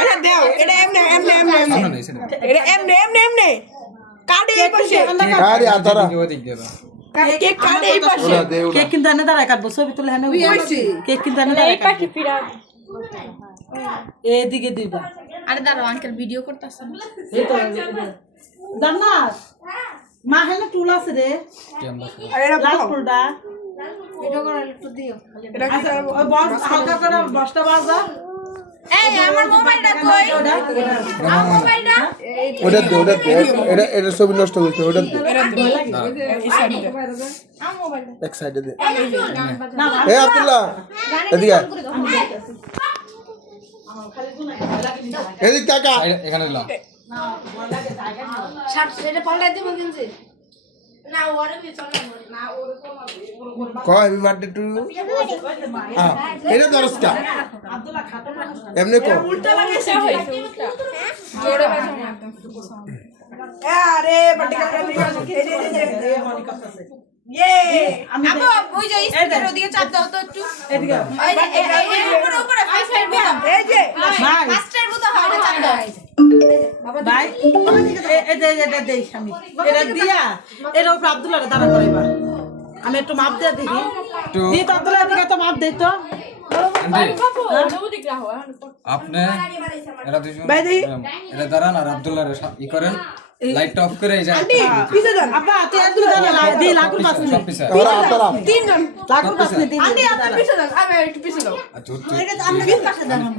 এটা দাও এটা এমনে এটা এমনে কাটে এই পাশে আরে আতারা কেক কাটে এই পাশে কেক কিন্তু এনে দাঁড়ায় কাটবো ছবি তুলে এনে কেক কিন্তু এনে দাঁড়ায় কাটবো এদিকে দিবা আরে দাঁড়াও আঙ্কেল ভিডিও করতেছেন এই তো জান্নাত মা হেলে টুল আছে রে আরে এটা লাল ফুলটা ভিডিও করে একটু দিও এটা কি ওই বস হালকা করে বসটা বাজা এই আমার মোবাইলটা কই আমার মোবাইলটা ওটা দে এটা ছবি নষ্ট হইছে ওটা দে আমার মোবাইলটা এক সাইডে দে এ আব্দুল্লাহ এদিকে এদিকে টাকা এখানে দিলাম শার্ট সেটা পাল্টাই দিব কিন্তু না ওরে কি চলে না ওরে তো কয় হ্যাপি বার্থডে টু হ্যাঁ এটা দরজটা আব্দুল্লাহ খাটো না এমনি কো উল্টা লাগাইছে হইছে জোরে বাজা মারতাম আরে বাটি কাটা এই মনি করতেছে ইয়ে আপু ওই যে স্পিকার ওদিকে চাপ দাও তো একটু এদিকে এই যে এই উপরে ফাইভ বোতাম এই যে ভাই ফাস্টের বোতাম হয় না চাপ দাও ভাই এটা দেই আমি এটা দিয়া এর উপর আব্দুল্লাহ দাঁড়া করাইবা আমি একটু মাপ দিয়ে দেখি দিয়ে তো আব্দুল্লাহ দিকে তো মাপ দেই তো আপনি এরা দুজন ভাই দেখি। এটা দাঁড়ান আর আব্দুল্লাহ ই করেন লাইটটা অফ করে এই যে পিছে যান আব্বা তুই একটু দাঁড়া দি লাকুর পাস নে সব পিছে ওরা আতারা তিনজন লাকুর পাস নে দি আন্টি আপনি পিছে যান আমি একটু পিছে দাও আচ্ছা এটা আমরা পাশে দাঁড়ানো